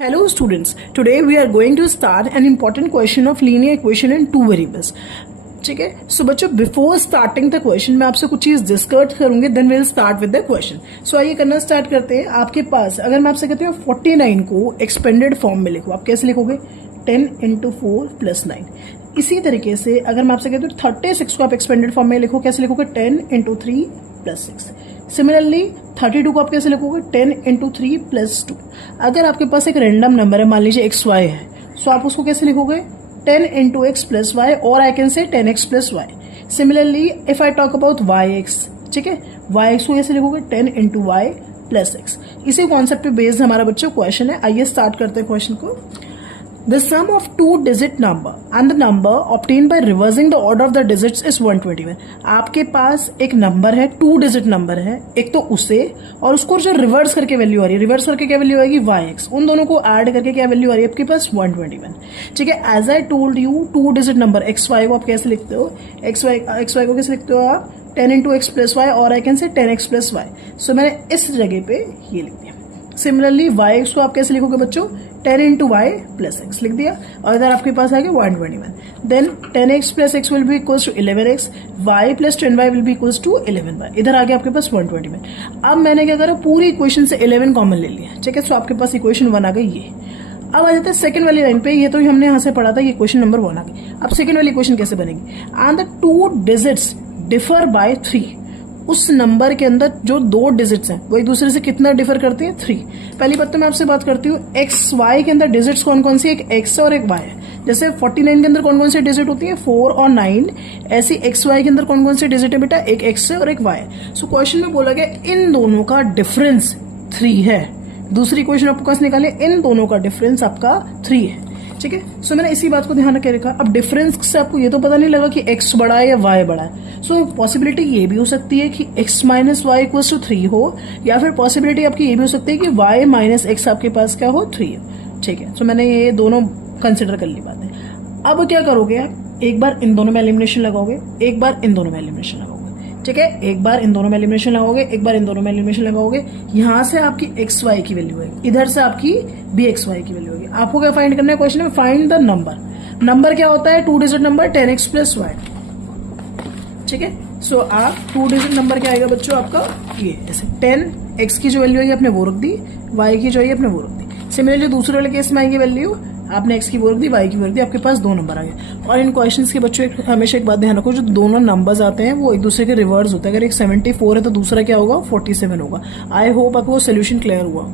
Hello students, today we are going to start an important question of linear equation in two variables. ठीक है, सो बच्चों before starting the question मैं आपसे कुछ चीज डिस्कस करूंगी, then will start with the question. So आइए करना स्टार्ट करते हैं. आपके पास अगर मैं आपसे कहती हूँ 49 को एक्सपेंडेड फॉर्म में लिखो, आप कैसे लिखोगे? 10 इंटू 4 प्लस 9. इसी तरीके से अगर मैं आपसे कहती हूँ 36 को आप एक्सपेंडेड फॉर्म में लिखो, कैसे लिखोगे? 10 इंटू 3 प्लस 6. सिमिलरली 32 को आप कैसे लिखोगे? 10 इंटू 3 प्लस 2. अगर आपके पास एक रैंडम नंबर है, मान लीजिए एक्स वाई है, सो आप उसको कैसे लिखोगे? 10 इंटू एक्स प्लस वाई, और आई can say 10x plus y. Similarly if I talk about y x, ठीक है, वाई एक्स को कैसे लिखोगे? 10 इंटू वाई प्लस एक्स. इसी कॉन्सेप्ट पे बेस्ड हमारा बच्चों क्वेश्चन है. आइए स्टार्ट करते हैं क्वेश्चन को. The sum of two digit number and the number obtained by reversing the order of the digits is 121. आपके पास एक नंबर है, 2 डिजिट नंबर है, एक तो उसे और उसको जो रिवर्स करके वैल्यू आ रही है, रिवर्स करके क्या वैल्यू आएगी? yx. उन दोनों को ऐड करके क्या वैल्यू आ रही है आपके पास? 121. ठीक है, as I told you 2 digit number xy को आप कैसे लिखते हो? xy को कैसे लिखते हो आप? 10 इंटू एक्स प्लस वाई, और आई can say 10x plus Y. सो मैंने इस जगह पे ये लिख दिया. सिमिलरली yx को आप कैसे लिखोगे बच्चों? 10 इंटू वाई प्लस एक्स लिख दिया, और इधर आपके पास आ गया 121. Then 10x plus x will be equals to 11x, y plus 10y will be equals to 11y. इधर आ गया आपके पास 121. अब मैंने क्या करा? पूरी इक्वेशन से 11 कॉमन ले लिया. ठीक है, सो आपके पास इक्वेशन 1 आ गई. ये अब आ जाता है सेकंड वाली लाइन पे. ये तो हमने यहां से पढ़ा था, ये क्वेश्चन नंबर 1 आ गई. अब सेकंड वाली इक्वेशन कैसे बनेगी? And the 2 digits differ by 3. उस नंबर के अंदर जो 2 डिजिट्स हैं वो एक दूसरे से कितना डिफर करते हैं? 3. पहली बात तो मैं आपसे बात करती हूँ, एक्स वाई के अंदर डिजिट्स कौन कौन सी? एक एक्स और एक वाई है. जैसे 49 के अंदर कौन कौन सी डिजिट होती है? 4 और 9. ऐसी एक्स वाई के अंदर कौन कौन सी डिजिट है बेटा? एक एक्स है और एक वाई है. सो क्वेश्चन में बोला गया इन दोनों का डिफरेंस 3 है. दूसरी क्वेश्चन आपको कैसे निकाले? इन दोनों का डिफरेंस आपका 3 है. ठीक है, सो मैंने इसी बात को ध्यान रखे रखा. अब डिफरेंस से आपको ये तो पता नहीं लगा कि x बड़ा है या y बड़ा है. सो पॉसिबिलिटी ये भी हो सकती है कि x minus y equals to 3 हो, या फिर पॉसिबिलिटी आपकी ये भी हो सकती है कि y माइनस एक्स आपके पास क्या हो? 3 हो. ठीक है, सो मैंने ये दोनों कंसिडर कर ली बात है. अब क्या करोगे आप? एक बार इन दोनों में एलिमिनेशन लगाओगे, एक बार इन दोनों में एलिमिनेशन लगाओगे. ठीक है, एक बार इन दोनों में एलिमिनेशन लगाओगे, एक बार इन दोनों में एलिमिनेशन लगाओगे. यहां से आपकी एक्स वाई की वैल्यू है, इधर से आपकी बी एक्स वाई की वैल्यू होगी. आपको क्या फाइंड करना है क्वेश्चन में? Find the number. नंबर क्या होता है? 2 digit number 10x plus Y. ठीक है, सो आप 2 डिजिट नंबर क्या आएगा बच्चों आपका? ये ऐसे 10x की जो वैल्यू है आपने वो रख दी, y की जो है आपने वो रख दी. सिमिलरली दूसरे वाले केस में आएगी वैल्यू, आपने x की वो रख दी, y की वो रख दी, आपके पास 2 नंबर आ गए. और इन क्वेश्चंस के बच्चों हमेशा एक बात ध्यान रखो, जो दोनों नंबर्स आते हैं वो एक दूसरे के रिवर्स होते हैं. अगर एक 74 है तो दूसरा क्या होगा? 47 होगा. आई होप आपको सोल्यूशन क्लियर हुआ.